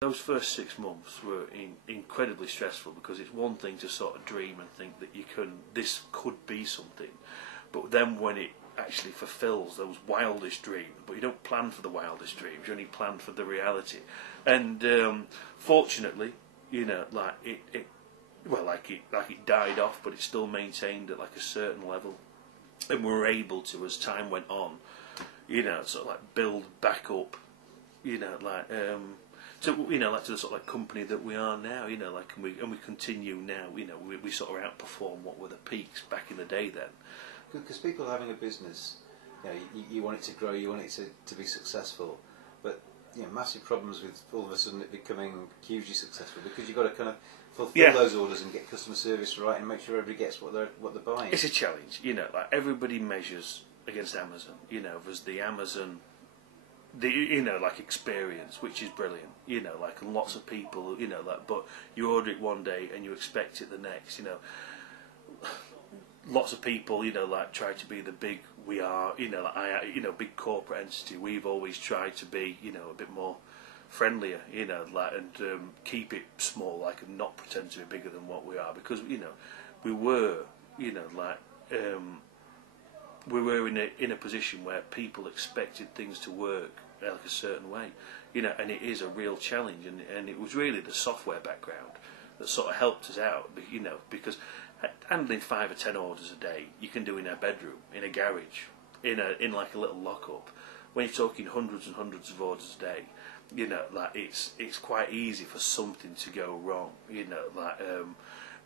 Those first 6 months were incredibly stressful, because it's one thing to sort of dream and think that this could be something, but then when it actually fulfills those wildest dreams, but you don't plan for the wildest dreams, you only plan for the reality. And fortunately, like it died off, but it still maintained at like a certain level, and we were able to, as time went on, sort of like build back up, to the sort of like company that we are now, and we continue now, we sort of outperform what were the peaks back in the day then. Because people having a business, you want it to grow, you want it to be successful, but massive problems with all of a sudden it becoming hugely successful, because you've got to kind of fulfil those orders and get customer service right and make sure everybody gets what they're buying. It's a challenge, like everybody measures against Amazon. There's the Amazon, like experience, which is brilliant. Like lots of people, but you order it one day and you expect it the next. Lots of people, like try to be the big we are. Big corporate entity. We've always tried to be, a bit more friendlier, and keep it small, like, and not pretend to be bigger than what we are, because we were, we were in a position where people expected things to work like a certain way, and it is a real challenge, and it was really the software background that sort of helped us out, because handling 5 or 10 orders a day you can do in a bedroom, in a garage, in like a little lockup. When you're talking hundreds and hundreds of orders a day, like it's quite easy for something to go wrong,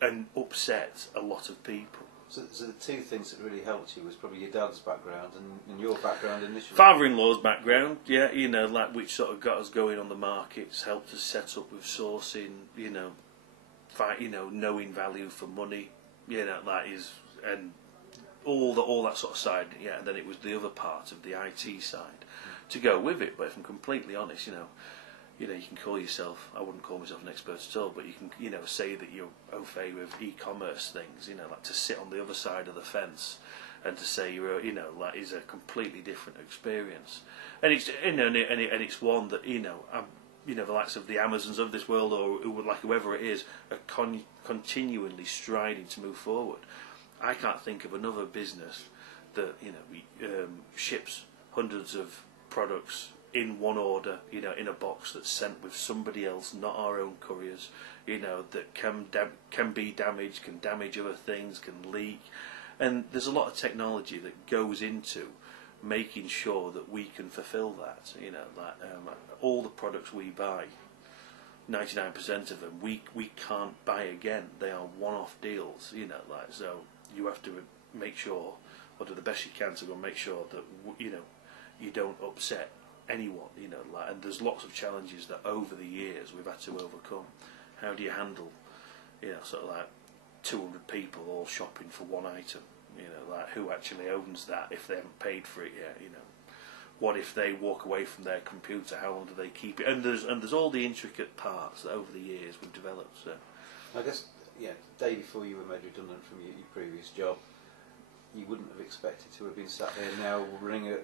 and upset a lot of people. So the two things that really helped you was probably your dad's background and your background initially. Father-in-law's background, like which sort of got us going on the markets, helped us set up with sourcing, knowing value for money, that is, and all that sort of side, and then it was the other part of the IT side to go with it. But if I'm completely honest, you can call yourself, I wouldn't call myself an expert at all, but you can, say that you're au fait with e-commerce things, like to sit on the other side of the fence and to say you're, that is a completely different experience. And it's, and it's one that, the likes of the Amazons of this world, or whoever it is, are continually striding to move forward. I can't think of another business that, ships hundreds of products in one order, in a box that's sent with somebody else, not our own couriers, that can be damaged, can damage other things, can leak, and there's a lot of technology that goes into making sure that we can fulfil that. All the products we buy, 99% of them, we can't buy again. They are one-off deals. So you have to make sure, or do the best you can to go make sure that you don't upset anyone, and there's lots of challenges that over the years we've had to overcome. How do you handle, sort of like 200 people all shopping for one item? Who actually owns that if they haven't paid for it yet? What if they walk away from their computer? How long do they keep it? And there's all the intricate parts that over the years we've developed. So I guess, day before you were made redundant from your previous job, you wouldn't have expected to have been sat there now running a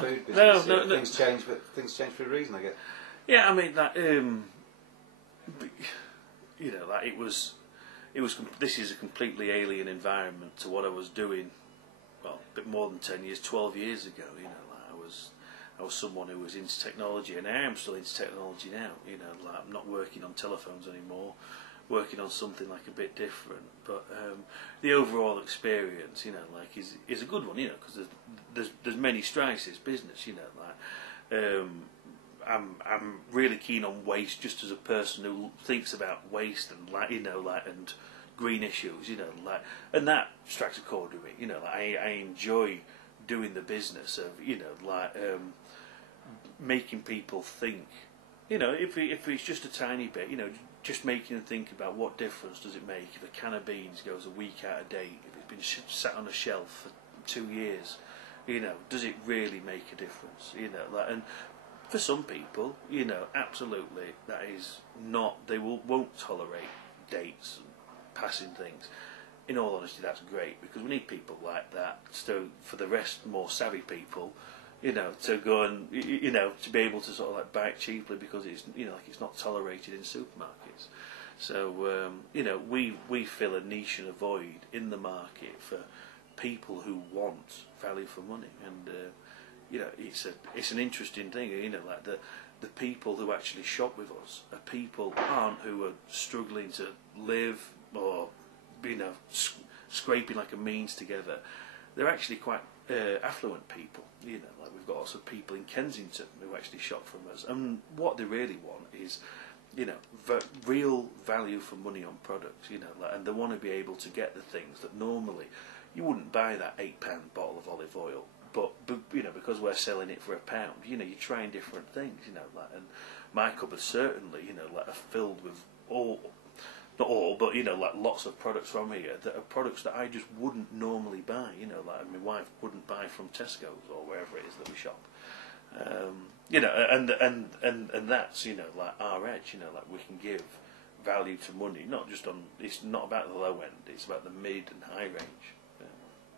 food business. No. Things change, but things change for a reason, I guess. Yeah, I mean that. That it was. This is a completely alien environment to what I was doing. Well, a bit more than 10 years, 12 years ago. I was someone who was into technology, and I am still into technology now. I'm not working on telephones anymore. Working on something like a bit different, but the overall experience, is a good one, because there's many strides to this business, I'm really keen on waste, just as a person who thinks about waste and and green issues, and that strikes a chord with me, I enjoy doing the business of, making people think, if it's just a tiny bit, just making them think about what difference does it make if a can of beans goes a week out of date, if it's been sat on a shelf for 2 years, does it really make a difference? And for some people, absolutely, that is not, they won't tolerate dates and passing things. In all honesty, that's great, because we need people like that. So for the rest, more savvy people, you know, to go and you know, to be able to sort of like buy it cheaply because it's, you know, like it's not tolerated in supermarkets. So you know, we fill a niche and a void in the market for people who want value for money, and you know, it's an interesting thing, you know, like the people who actually shop with us are people aren't who are struggling to live or, you know, scraping like a means together. They're actually quite affluent people, you know, like we've got lots of people in Kensington who actually shop from us, and what they really want is, you know, real value for money on products, you know, like, and they want to be able to get the things that normally you wouldn't buy that £8 bottle of olive oil, but you know, because we're selling it for £1, you know, you're trying different things, you know, like, and my cupboard certainly, you know, like, are filled with not all, but you know, like lots of products from here that are products that I just wouldn't normally buy, you know, like my wife wouldn't buy from Tesco's or wherever it is that we shop. You know, and that's, you know, like our edge, you know, like we can give value to money, not just on, it's not about the low end, it's about the mid and high range.